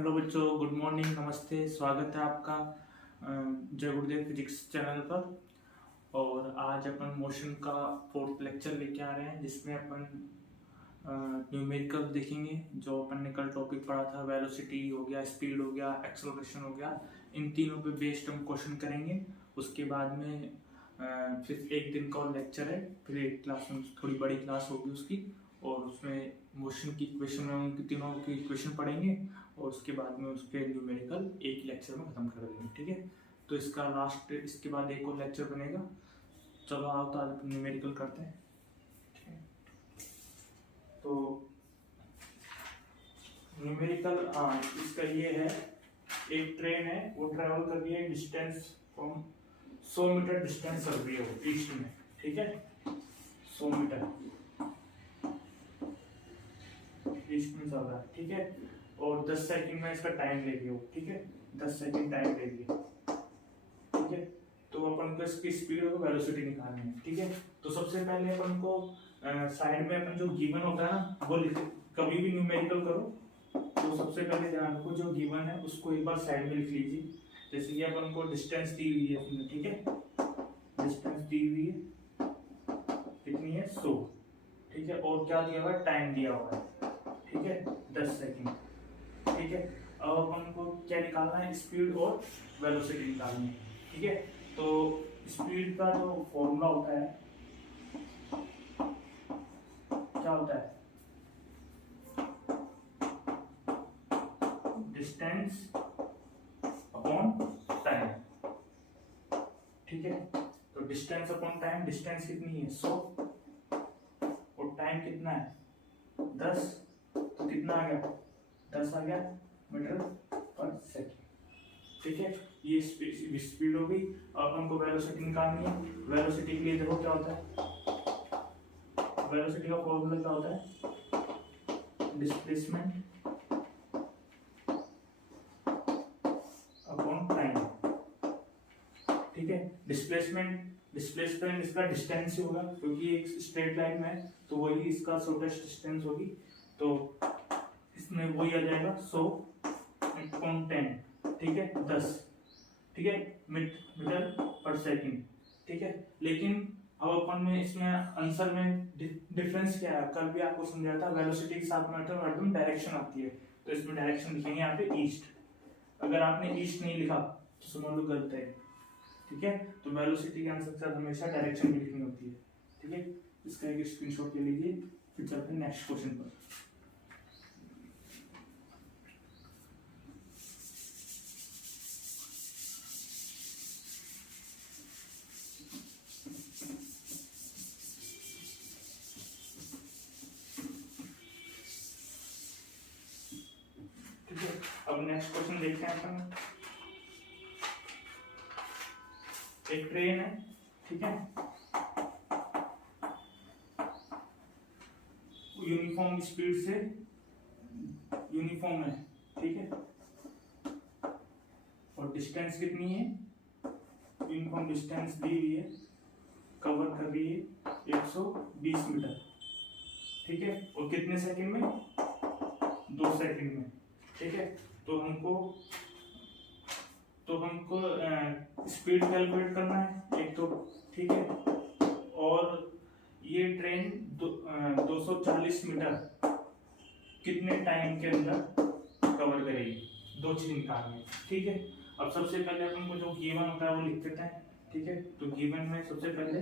Hello बच्चों, good morning, नमस्ते। स्वागत है आपका जय गुरुदेव फिजिक्स चैनल पर। और आज अपन मोशन का फोर्थ लेक्चर लेके आ रहे हैं, जिसमें अपन न्यूमेरिकल देखेंगे। जो अपन ने कल टॉपिक पढ़ा था, वेलोसिटी हो गया, स्पीड हो गया, एक्सेलरेशन हो गया, इन तीनों पे बेस्ड हम क्वेश्चन करेंगे। उसके बाद में फिर एक दिन का और लेक्चर है, फिर एक क्लास में थोड़ी बड़ी क्लास होगी उसकी, और उसमें मोशन की इक्वेशन में तीनों की इक्वेशन पढ़ेंगे, और उसके बाद में उसके न्यूमेरिकल एक लेक्चर में खत्म कर देंगे। ठीक है, तो इसका लास्ट, इसके बाद एक और लेक्चर बनेगा। चलो आओ, तो आज अपन न्यूमेरिकल करते हैं। ठीक है, तो न्यूमेरिकल इसका ये है, एक ट्रेन है, वो ट्रेवल कर रही है डिस्टेंस फ्रॉम 100 मीटर डिस्टेंस कर रही है वो ईस्ट में। ठीक है, 100 मीटर ईस्ट में चल रहा है। ठीक है, और 10 सेकंड में इसका टाइम लेगी वो। ठीक है, 10 सेकंड टाइम लेगी। ठीक है, तो अपन को इसकी स्पीड और वेलोसिटी निकालनी है। ठीक है, तो सबसे पहले अपन को साइड में अपन जो गिवन होता है ना, वो लिख, कभी भी न्यूमेरिकल करो तो सबसे पहले ध्यान रखो, जो गिवन है उसको एक बार साइड में लिख लीजिए। जैसे कि अपन को डिस्टेंस दी हुई है। ठीक है, डिस्टेंस दी हुई है, कितनी है, 100। ठीक है, और क्या दिया हुआ है, टाइम दिया हुआ है। ठीक है, 10 सेकंड। ठीक है, अब अपन को क्या निकालना है, स्पीड और वेलोसिटी निकालनी है। ठीक है, तो स्पीड का जो फॉर्मूला होता है, क्या होता है, डिस्टेंस अपॉन टाइम। ठीक है, तो डिस्टेंस अपॉन टाइम, डिस्टेंस कितनी है, 100, और टाइम कितना है, 10, तो कितना आ गया, 10 आ गया मीटर पर सेकेंड। ठीक है, ये स्पीड हो गई। अब हमको वेलोसिटी निकालनी है। वेलोसिटी के लिए देखो क्या होता है, वेलोसिटी का फॉर्मूला क्या होता है, डिस्प्लेसमेंट अपॉन टाइम। ठीक है, डिस्प्लेसमेंट इसका डिस्टेंस ही होगा, क्योंकि एक स्ट्रेट लाइन में है, तो वही इसका शॉर्टेस्ट डिस्टेंस होगी। तो इसमें वही आ जाएगा 100 अपॉन 10। ठीक है, 10। ठीक है, मीटर पर सेकंड। ठीक है, लेकिन अब अपन में इसमें आंसर में डिफरेंस क्या है, कल भी आपको समझाया था, वेलोसिटी के साथ में डायरेक्शन आती है, तो इसमें डायरेक्शन लिखेंगे यहाँ पे ईस्ट। अगर आपने ईस्ट नहीं लिखा तो समझ लो गलत है। ठीक है, तो वेलोसिटी के आंसर के साथ हमेशा डायरेक्शन भी लिखनी होती है। ठीक है, इसका एक स्क्रीनशॉट ले लीजिए, फिर चलते हैं नेक्स्ट क्वेश्चन पर। अब नेक्स्ट क्वेश्चन देखते हैं अपन। एक ट्रेन है, ठीक है, यूनिफॉर्म स्पीड से, यूनिफॉर्म है। ठीक है, और डिस्टेंस कितनी है, यूनिफॉर्म डिस्टेंस दी हुई है, कवर कर रही है 120 मीटर। ठीक है, और कितने सेकंड में, 2 सेकंड में। ठीक है, तो हमको स्पीड कैलकुलेट करना है एक तो। ठीक है, और ये ट्रेन 240 मीटर कितने टाइम के अंदर कवर करेगी, दो चीज निकालनी है। ठीक है, अब सबसे पहले अपन को जो गिवन होता है वो लिख देते हैं। ठीक है, तो गिवन में सबसे पहले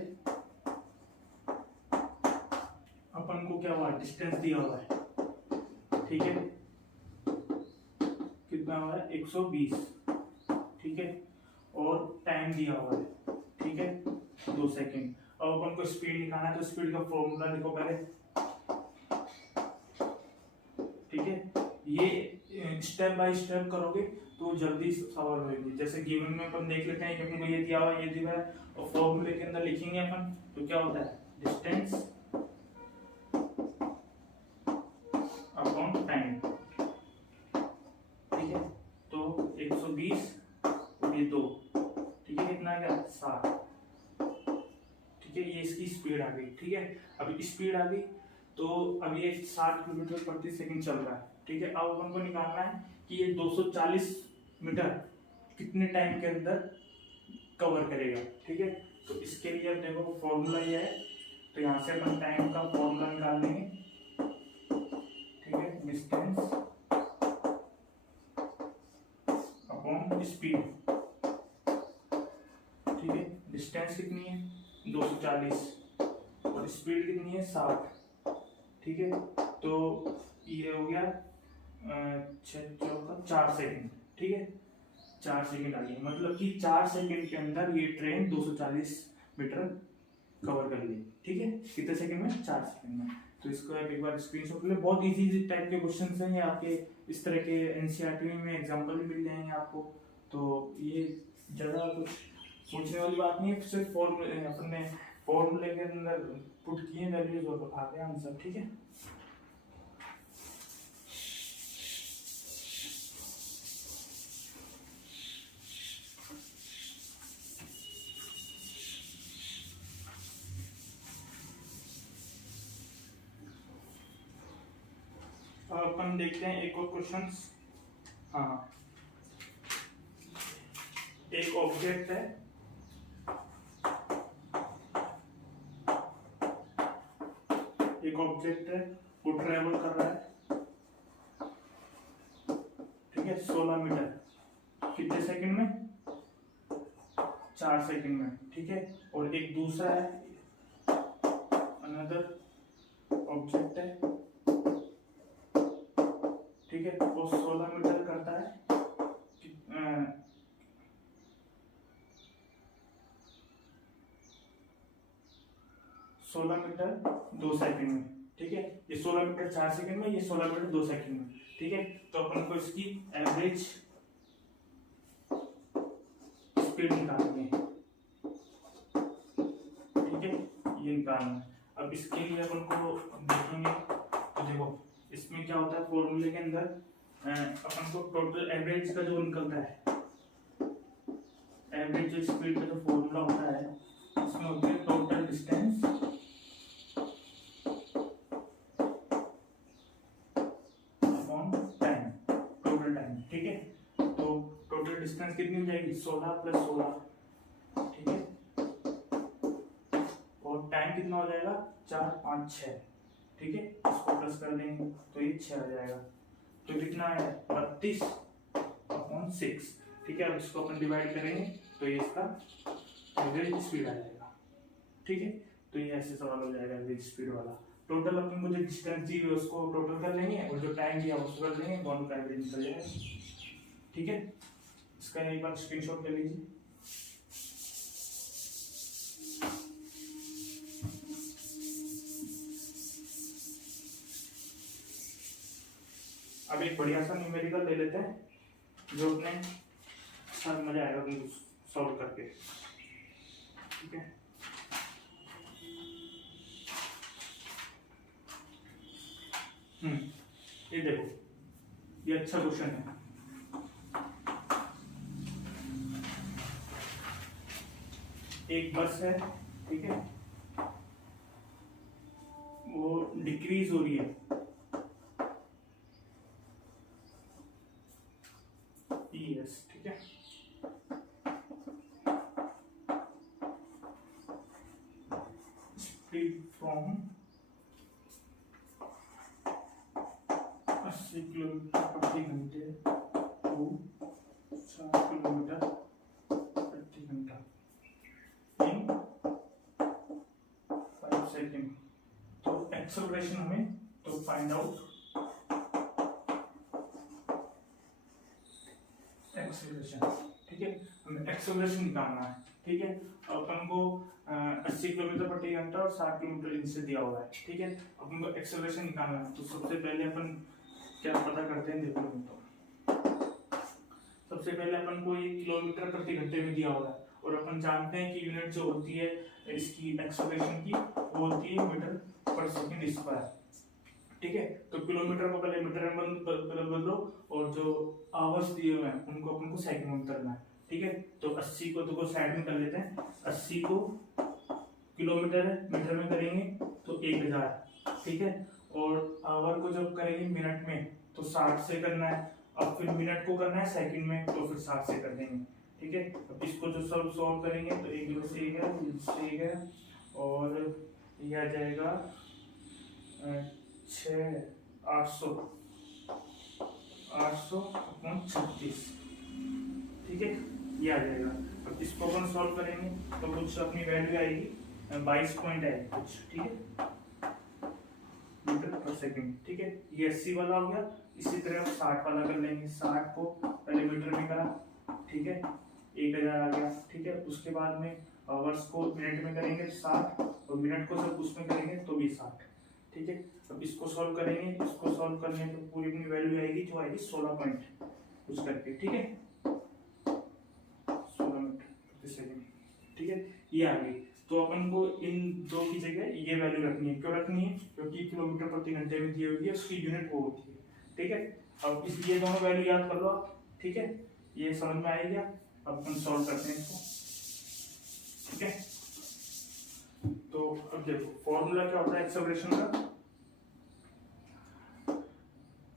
अपन को क्या हुआ, डिस्टेंस दिया हुआ है। ठीक है, कितना हुआ है, 120। ठीक है, और टाइम दिया हुआ है। ठीक है, 2 सेकंड। अब अपन को स्पीड निकालना है, तो स्पीड का फॉर्मूला लिखो पहले। ठीक है, ये स्टेप बाय स्टेप करोगे तो जल्दी सवाल होगी। जैसे गिवन में अपन देख लेते हैं कि अपन को ये दिया हुआ है, ये दिया हुआ है, और फॉर्मूले के अंदर लिखेंगे अपन, तो क्या होता है, डिस्टेंस अपॉन टाइम। ठीक है, तो 120 और ये 2, ठीक है, कितना आ गया, 60। ठीक है, ये इसकी स्पीड आ गई। ठीक है, अभी स्पीड आ गई, तो अभी ये 60 किलोमीटर प्रति सेकंड चल रहा है। ठीक है, अब अपन को निकालना है कि ये 240 मीटर कितने टाइम के अंदर कवर करेगा। ठीक है, तो इसके लिए अब देखो फॉर्मूला ये है, तो यहाँ से अपन टाइम का फॉर्मूला निकाल लेंगे। ठीक है, डिस्टेंस अपॉन स्पीड। ठीक है, डिस्टेंस कितनी है 240 और स्पीड कितनी है 60। ठीक है, तो ये हो गया 4 सेकंड। ठीक है, 4 सेकंड आ गया, मतलब कि 4 सेकंड के अंदर ये ट्रेन 240 मीटर कवर कर ली। ठीक है, कितने सेकंड में 4 सेकंड में। तो इसको एक बार स्क्रीनशॉट ले, बहुत इजी टाइप के क्वेश्चंस हैं ये आपके, इस तरह के एनसीईआरटी में एग्जांपल भी मिल जाएंगे आपको। तो ये ज़्यादा कुछ सोचने वाली बात नहीं है, सिर्फ अपने फॉर्मूले के अंदर पुट किए वैल्यूज और आ गया आंसर। ठीक है, अब अपन देखते हैं एक और क्वेश्चंस। हाँ, एक ऑब्जेक्ट है, एक ऑब्जेक्ट है, वो ट्रेवल कर रहा है। ठीक है, 16 मीटर कितने सेकंड में 4 सेकंड में। ठीक है, और एक दूसरा है, अनदर ऑब्जेक्ट है। ठीक है, वो 16 मीटर करता है 16 मीटर 2 सेकंड में। ठीक है, ये 16 मीटर 4 सेकंड में, ये 16 मीटर 2 सेकंड में। ठीक है, तो अपन को इसकी एवरेज स्पीड निकालनी है। ठीक है, ये निकालना है। अब इसके लिए अपन को देखेंगे, तो देखो इसमें क्या होता है फॉर्मूले के अंदर, अपन को टोटल एवरेज का जो निकलता है, एवरेज जो स्पीड का जो फॉर्मूला होता है, इसमें होती है total distance upon time, total time. ठीक है, तो टोटल डिस्टेंस कितनी हो जाएगी 16 + 16। ठीक है, और टाइम कितना हो जाएगा 4, 5, 6। ठीक है, इसको प्लस कर देंगे तो ये 6 आ जाएगा। तो कितना है 32/6। ठीक है, अब इसको अपन डिवाइड करेंगे तो ये इसका एवरेज स्पीड आ जाएगा। ठीक है, तो ये ऐसे सवाल हो जाएगा एवरेज स्पीड वाला। टोटल अपन को जो डिस्टेंस दी है उसको टोटल कर लेंगे और जो टाइम दिया उसको कर लेंगे, दोनों का एवरेज निकल जाएगा। ठीक है, इसका एक बार स्क्रीनशॉट ले लीजिए। अब एक बढ़िया सा न्यूमेरिकल ले लेते हैं जो अपने साथ मजा आएगा सॉल्व करके। ठीक है, ये देखो, ये अच्छा क्वेश्चन है। एक बस है, ठीक है, वो डिक्रीज हो रही है, ठीक है, स्पीड फ्रॉम 80 किलोमीटर प्रति घंटे टू 4 किलोमीटर प्रति घंटा इन 5 सेकेंड। तो एक्सेलरेशन हमें तो फाइंड आउट एक्सेलरेशन। ठीक है, हमें एक्सेलरेशन निकालना है। ठीक है, अपन को 80 किलोमीटर प्रति घंटा और 60 किलोमीटर इनसे दिया हुआ है। ठीक है, अपन को एक्सेलरेशन निकालना है। तो सबसे पहले अपन क्या पता करते हैं, देखो तो सबसे पहले अपन को ये किलोमीटर प्रति घंटे में दिया हुआ है और अपन जानते हैं कि यूनिट जो होती है इसकी एक्सेलरेशन की वो होती है मीटर/सेकंड²। ठीक है, तो किलोमीटर को पहले मीटर में बदलो और जो आवर्स दिए हुए हैं उनको अपन को सेकंड में करना है। ठीक है, तो 80 को तो साइड में कर लेते हैं, 80 को किलोमीटर मीटर में करेंगे तो 1000। ठीक है, और आवर को जब करेंगे मिनट में तो 60 से करना है अब फिर मिनट को करना है सेकंड में, तो फिर 60 से कर देंगे। ठीक है, अब इसको जो सॉल्व करेंगे तो एक में से एक है और ये आ जाएगा 836। ठीक है, ये आ जाएगा। अब इसको अपन सॉल्व करेंगे तो कुछ अपनी वैल्यू आएगी 22 पॉइंट है कुछ। ठीक है, मीटर पर सेकंड। ठीक है, ये 80 वाला हो गया। इसी तरह 60 वाला कर लेंगे। 60 को पहले मीटर में करा, ठीक है, 1000 आ गया। ठीक है, उसके बाद में आवर्स को मिनट में करेंगे 60 और मिनट को सब उसमें करेंगे तो भी 60। ठीक है, अब इसको सॉल्व करेंगे। इसको सॉल्व करने पे पूरी अपनी वैल्यू आएगी जो आएगी 16 पॉइंट कुछ करके। ठीक है, 16 मीटर प्रति सेकंड। ठीक है, ये आ गई। तो अपन को इन दो की जगह ये वैल्यू रखनी है। क्यों रखनी है? क्योंकि किलोमीटर प्रति घंटे में दी हुई है, उसकी यूनिट वो होती है। ठीक है, अब इसलिए दोनों वैल्यू याद कर लो आप। ठीक है, ये समझ में आएगा। अब अपन सॉल्व करते हैं इसको। ठीक है, तो अब देखो फॉर्मूला क्या होता है एक्सेलरेशन का,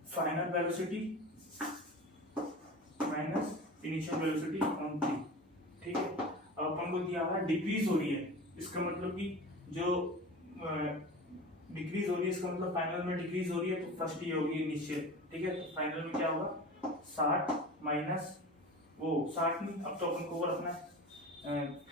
final velocity minus initial velocity on T. ठीक है, अब अपन को दिया हुआ है डिक्रीज हो रही है, इसका मतलब कि जो डिक्रीज हो रही है इसका मतलब फाइनल में डिक्रीज हो रही है, तो फर्स्ट ये होगी इनिशियल। ठीक है, तो फाइनल में क्या होगा 60 माइनस वो 60 नहीं, अब तो अपन को वो रखना है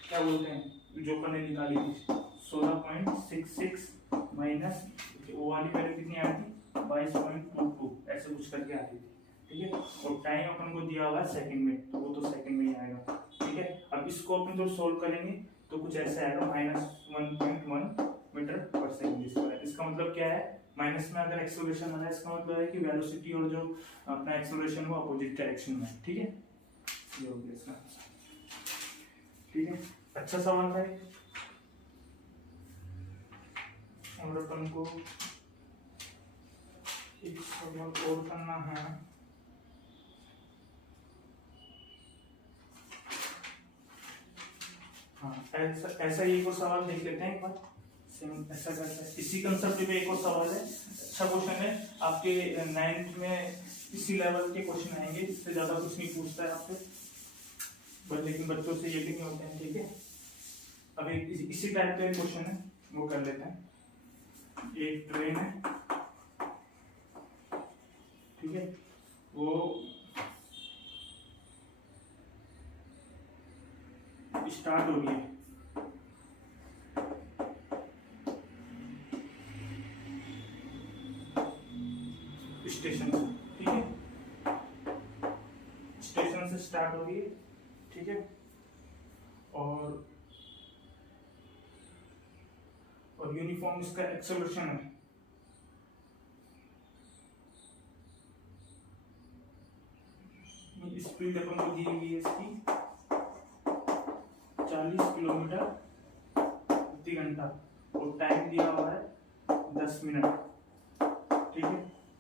क्या बोलते हैं जो अपन ने निकाली थी 16.66 माइनस वो वाली वैल्यू कितनी आ रही थी 22.22 ऐसे कुछ करके आती थी। ठीक है, और टाइम अपन को दिया हुआ है सेकंड में, तो वो तो सेकंड में ही आएगा। ठीक है, अब इसको अपन जो सोल्व करेंगे तो कुछ ऐसे आएगा -1.1 मीटर पर सेकंड स्क्वायर। इसका मतलब क्या है, माइनस में अगर एक्सेलरेशन आ रहा है इसका मतलब है कि वेलोसिटी और जो अपना एक्सेलरेशन वो अपोजिट डायरेक्शन में है। ठीक है, ये हो गया इसका। ठीक है, अच्छा सवाल है। और अपन को एक सवाल और करना है। हाँ, ऐसा ही एक और सवाल देख लेते हैं एक बार। सेम ऐसा करता है, इसी कंसेप्ट पे एक और सवाल है। अच्छा क्वेश्चन है, आपके 9th में इसी लेवल के क्वेश्चन आएंगे, इससे ज्यादा कुछ नहीं पूछता है आपसे, बट लेकिन बच्चों से ये भी नहीं होते हैं। ठीक है, अभी इसी टाइप का क्वेश्चन है, वो कर लेते हैं। एक ट्रेन है, ठीक है, वो स्टार्ट हो रही है स्टेशन से। ठीक है, स्टेशन से स्टार्ट हो रही है। ठीक है, और यूनिफॉर्म इसका एक्सेलरेशन है। स्पीड अपन को दी हुई है इसकी 40 किलोमीटर प्रति घंटा और टाइम दिया हुआ है 10 मिनट। ठीक है,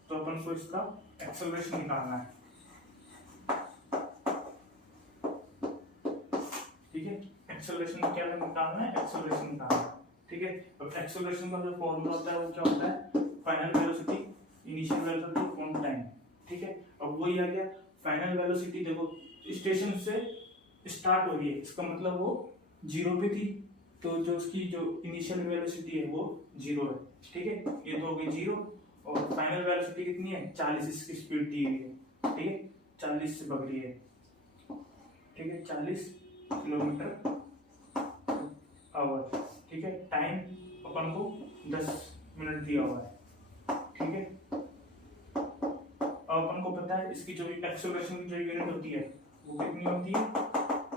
तो अपन को इसका एक्सेलरेशन निकालना है। ठीक है, एक्सेलरेशन क्या निकालना है, एक्सेलरेशन निकालना है। ठीक है, अब एक्सेलरेशन का जो फॉर्मूला होता है वो क्या होता है, final velocity initial velocity upon time. ठीक है, अब वही आ गया। फाइनल वेलोसिटी देखो स्टेशन से स्टार्ट हो रही है, इसका मतलब वो 0 पे थी, तो जो उसकी जो इनिशियल वेलोसिटी है वो 0 है। ठीक है, ये तो हो गई 0 और फाइनल वेलोसिटी कितनी है 40, इसकी स्पीड दी हुई है। ठीक है, 40 से बढ़ रही है। ठीक है, 40 किलोमीटर आवर। ठीक है, टाइम अपन को 10 मिनट दिया हुआ है। ठीक है, अब अपन को पता है इसकी जो एक्सेलरेशन की जो यूनिट होती है वो कितनी होती है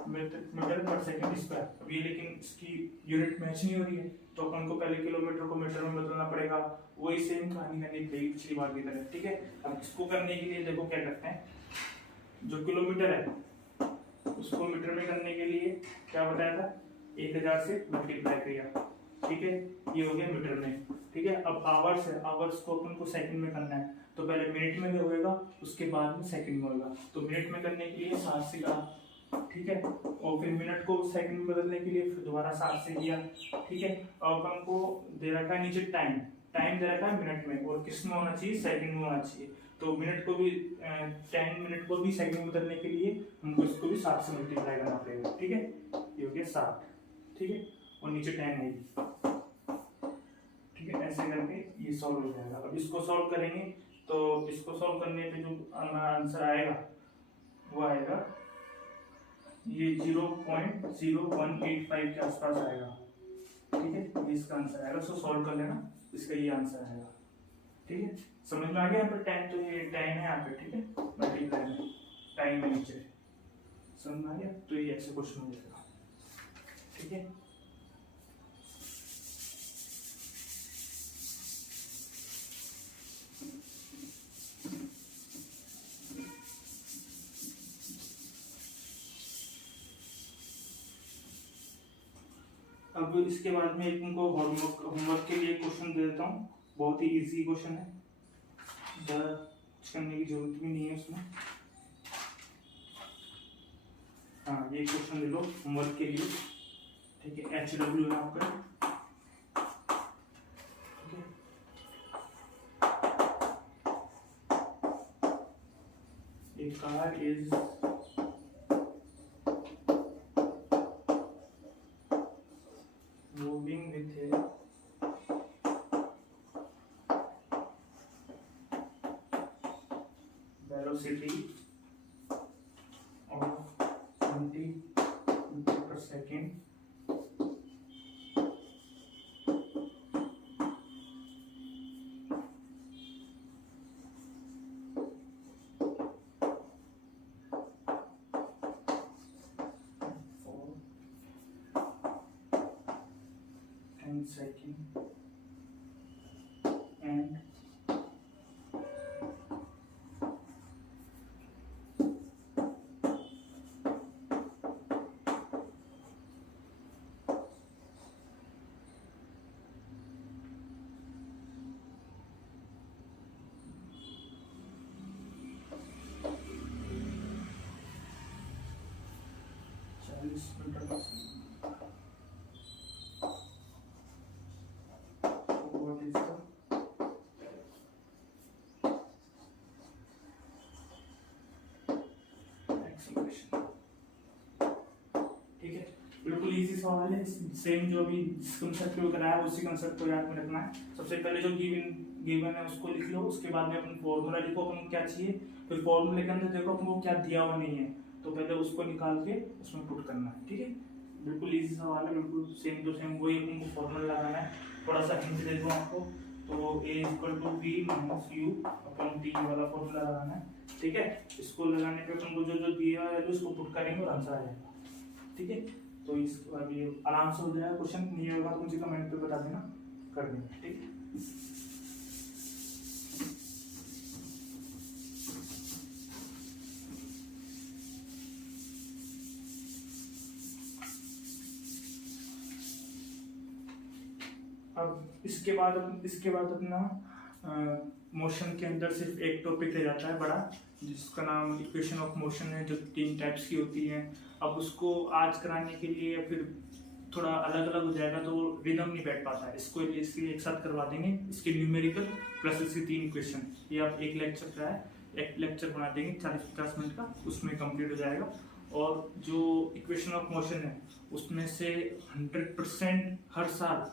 मीटर पर सेकंड स्क्वायर। अब ये लेकिन इसकी यूनिट मैच नहीं हो रही है, तो अपन को पहले किलोमीटर को मीटर में बदलना पड़ेगा। वही सेम कहानी करनी पड़ेगी पिछली बार की तरह। ठीक है, अब इसको करने के लिए देखो क्या करते हैं, जो किलोमीटर है उसको मीटर में करने के लिए क्या बताया था 1000 से मल्टीप्लाई किया। ठीक है, ये हो गया मीटर में। ठीक है, अब आवर्स है, आवर्स को अपन को सेकंड में करना है, तो पहले मिनट में होएगा उसके बाद में सेकंड में होएगा। तो मिनट में करने के लिए 60 से करा। ठीक है, और फिर मिनट को सेकंड में बदलने के लिए फिर दोबारा 60 से किया। ठीक है, अब अपन को दे रखा है नीचे टाइम, टाइम दे रखा है मिनट में, और किस में होना चाहिए, सेकंड में होना चाहिए। तो मिनट को भी 10 मिनट को भी सेकंड में बदलने के लिए हमको इसको भी 7 से मल्टीप्लाई करना पड़ेगा, ठीक है। ये हो गया 7, ठीक है, और नीचे 10 है, ठीक है। ऐसे करके ये सॉल्व हो जाएगा। अब इसको सॉल्व करेंगे तो इसको सॉल्व करने पे जो हमारा आंसर आएगा वो आएगा ये 0.0185 के आसपास आएगा, ठीक है। ये इसका आंसर आएगा। इसको सॉल्व कर लेना, इसका ये आंसर आएगा, ठीक है। समझ में आ गया? यहाँ पर 10 तो ये 10 है यहाँ पे, ठीक है, मल्टीप्लाई में टाइम में नीचे, समझ में आ गया? तो ये ऐसे क्वेश्चन हो जाएगा, ठीक है। अब इसके बाद में एक उनको होमवर्क के लिए क्वेश्चन दे देता हूँ। बहुत ही इजी क्वेश्चन है, ज़्यादा कुछ करने की जरूरत भी नहीं है उसमें। हाँ, ये क्वेश्चन ले लो होमवर्क के लिए, ठीक है। HW है आपका, ठीक है। A car is moving with a velocity of 20 meters per second. For 10 seconds and what is the acceleration, ठीक है। बिल्कुल इजी सवाल है, सेम जो अभी जिस कंसेप्ट को कराया है उसी कंसेप्ट को याद में रखना है। सबसे पहले जो गिवन है उसको लिख लो, उसके बाद में अपन फॉर्मूला लिखो अपन क्या चाहिए, फिर फॉर्मूले के अंदर देखो अपन को क्या दिया हुआ नहीं है, तो पहले उसको निकाल के उसमें पुट करना है, ठीक है। बिल्कुल इजी सवाल है, बिल्कुल सेम टू सेम वही अपन को फॉर्मूला लगाना है। थोड़ा सा हिंट दे दूं आपको, तो A = B - U/T वाला फॉर्मूला लगाना है, ठीक है। इसको लगाने पे अपन को जो जो दिया है उसको पुट करेंगे और आंसर आ जाएगा, ठीक है। तो इसके बाद ये आराम से हो जाएगा। क्वेश्चन नहीं होगा तो मुझे कमेंट पे बता देना, कर देना, ठीक है। अब इसके बाद अपना मोशन के अंदर सिर्फ एक टॉपिक रह जाता है बड़ा, जिसका नाम इक्वेशन ऑफ मोशन है, जो 3 टाइप्स की होती हैं। अब उसको आज कराने के लिए फिर थोड़ा अलग अलग हो जाएगा, तो रिदम नहीं बैठ पाता है। इसको इसलिए एक साथ करवा देंगे, इसके न्यूमेरिकल प्लस इसके 3 इक्वेशन। ये आप एक लेक्चर का है, एक लेक्चर बना देंगे 40-50 मिनट का, उसमें कंप्लीट हो जाएगा। और जो इक्वेशन ऑफ मोशन है उसमें से 100% हर साल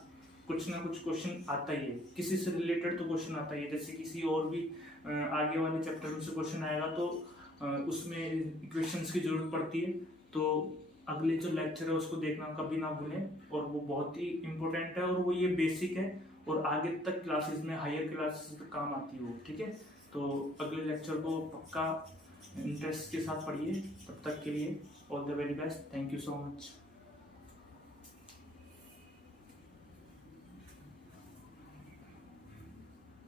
कुछ ना कुछ क्वेश्चन आता ही है, किसी से रिलेटेड तो क्वेश्चन आता ही है। जैसे किसी और भी आगे वाले चैप्टर में से क्वेश्चन आएगा तो उसमें इक्वेशंस की जरूरत पड़ती है। तो अगले जो लेक्चर है उसको देखना कभी ना भूलें, और वो बहुत ही इम्पोर्टेंट है, और वो ये बेसिक है और आगे तक क्लासेस में, हायर क्लासेस में काम आती है वो, ठीक है। तो अगले लेक्चर को पक्का इंटरेस्ट के साथ पढ़िए। तब तक के लिए all the very best, thank you so much.